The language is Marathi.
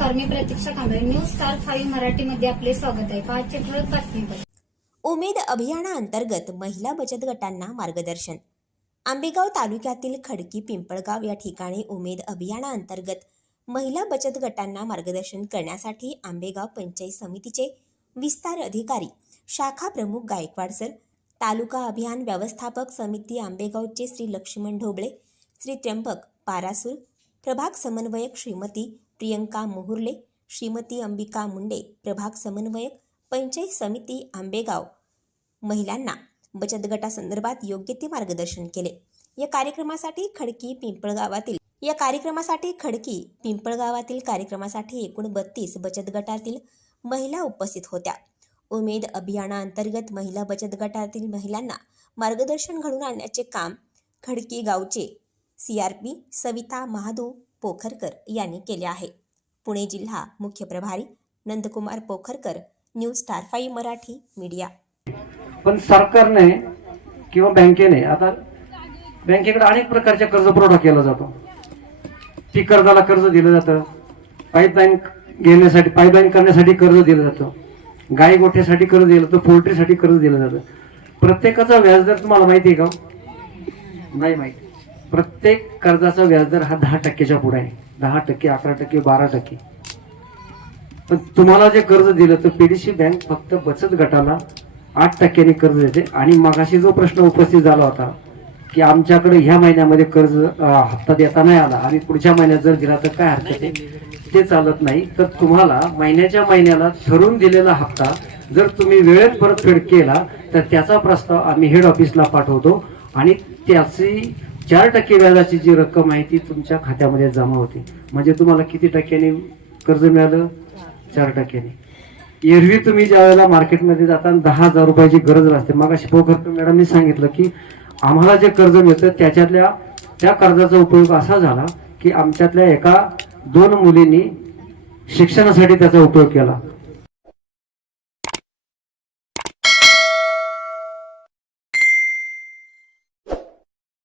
नमस्कार मी Pratiksha Kamble. News star five मराठीमध्ये आपले स्वागत आहे. पाचशे ठळक बातमीपत्र. उमेद अभियानाअंतर्गत महिला बचत गटांना मार्गदर्शन. आंबेगाव तालुक्यातील खडकी पिंपळगाव या ठिकाणी उमेद अभियानाअंतर्गत महिला बचत गटांना मार्गदर्शन करण्यासाठी आंबेगाव पंचायत समितीचे विस्तार अधिकारी शाखा प्रमुख गायकवाड सर तालुका अभियान व्यवस्थापक समिती आंबेगावचे श्री लक्ष्मण ढोबळे श्री त्र्यंबक पारासूर प्रभाग समन्वयक श्रीमती प्रियंका मोहुर्ले श्रीमती अंबिका मुंडे प्रभाग समन्वयक पंचायत समिती आंबेगाव. महिलांना बचत गटासंदर्भात योग्य ते मार्गदर्शन केले. या कार्यक्रमासाठी खडकी पिंपळगावातील या कार्यक्रमासाठी खडकी पिंपळगावातील कार्यक्रमासाठी एकूण बत्तीस बचत गटातील महिला उपस्थित होत्या. उमेद अभियानाअंतर्गत महिला बचत गटातील महिलांना मार्गदर्शन घडवून आणण्याचे काम खडकी गावचे C R P Savita Mahadu Pokharkar यांनी केले आहे. पुणे जिल्हा मुख्य प्रभारी Nandkumar Pokharkar news star five Marathi media. पण सरकारने किंवा बँकेने आता बँकेकडे अनेक प्रकारच्या कर्ज पुरवठा केला जातो. पीक कर्जाला कर्ज दिलं जातं. पाईपलाईन घेण्यासाठी पाईपलाईन करण्यासाठी कर्ज दिलं जातं. गाय गोठ्यासाठी कर्ज दिलं जातं पोल्ट्रीसाठी कर्ज दिलं जातं. प्रत्येकाचा व्याजदर तुम्हाला माहिती आहे का हो? नाही माहिती. प्रत्येक कर्जाचा व्याजदर हा दहा टक्क्याच्या पुढे आहे. दहा टक्के अकरा टक्के बारा टक्के. पण तुम्हाला जे कर्ज दिलं तर पीडीसी बँक फक्त बचत गटाला आठ टक्क्यांनी कर्ज देते. आणि मगाशी जो प्रश्न उपस्थित झाला होता की आमच्याकडे ह्या महिन्यामध्ये कर्ज हप्ता देता नाही आला आणि पुढच्या महिन्यात जर दिला तर काय हरकत आहे? ते चालत नाही. तर तुम्हाला महिन्याच्या महिन्याला ठरवून दिलेला हप्ता जर तुम्ही वेळेत परतफेड केला तर त्याचा प्रस्ताव आम्ही हेड ऑफिसला पाठवतो. आणि त्याची चार टक्के व्याजाची जी रक्कम आहे ती तुमच्या खात्यामध्ये जमा होते. म्हणजे तुम्हाला किती टक्क्यांनी कर्ज मिळालं? चार टक्क्यांनी. एरवी तुम्ही ज्या वेळेला मार्केटमध्ये जाताना दहा हजार रुपयाची गरज असते मग अशी पोखरकर मॅडमनी सांगितलं की आम्हाला जे कर्ज मिळतं त्याच्यातल्या त्या कर्जाचा उपयोग असा झाला की आमच्यातल्या एका दोन मुलींनी शिक्षणासाठी त्याचा उपयोग केला.